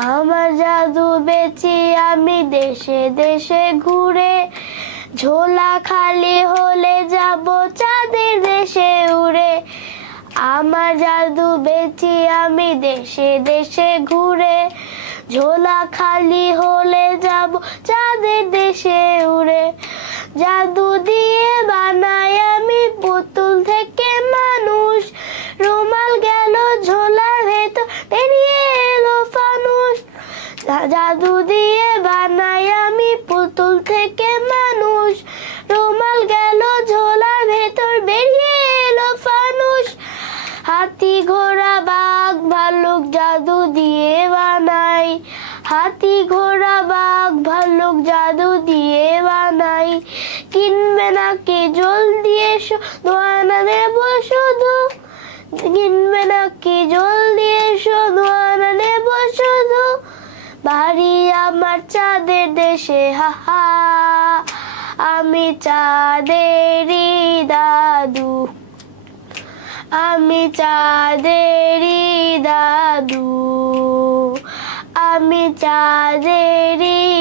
আমার জাদু বেচি আমি দেশে দেশে ঘুরে, ঝোলা খালি হলে যাব চাঁদের দেশে উড়ে। আমার জাদু বেচি আমি দেশে দেশে ঘুরে, ঝোলা খালি হলে যাব চাঁদের দেশে উড়ে। জাদু দিয়ে বানাই আমি পুতুল থেকে মানুষ, রুমাল গেল ঝোলার ভেতর বেরিয়ে এলো ফানুস। জাদু দিয়ে বানাই আমি পুতুল থেকে মানুষ, রুমাল গেল ঝোলার ভেতর বেরিয়ে এলো ফানুস। হাতি ঘোড়া বাঘ ভাল্লুক জাদু দিয়ে বানাই, হাতি ঘোড়া বাঘ ভাল্লুক জাদু দিয়ে বানাই। কিনবে নাকি জলদি এসো দোয়ানা নেব শুধু, কিনবে নাকি জলদি এসো দোয়ানা নেব শুধু। বাড়ি আমার চাঁদের দেশে হাহা, আমি চাঁদেরই দাদু, আমি চাঁদেরই দাদু, আমি চাঁদেরই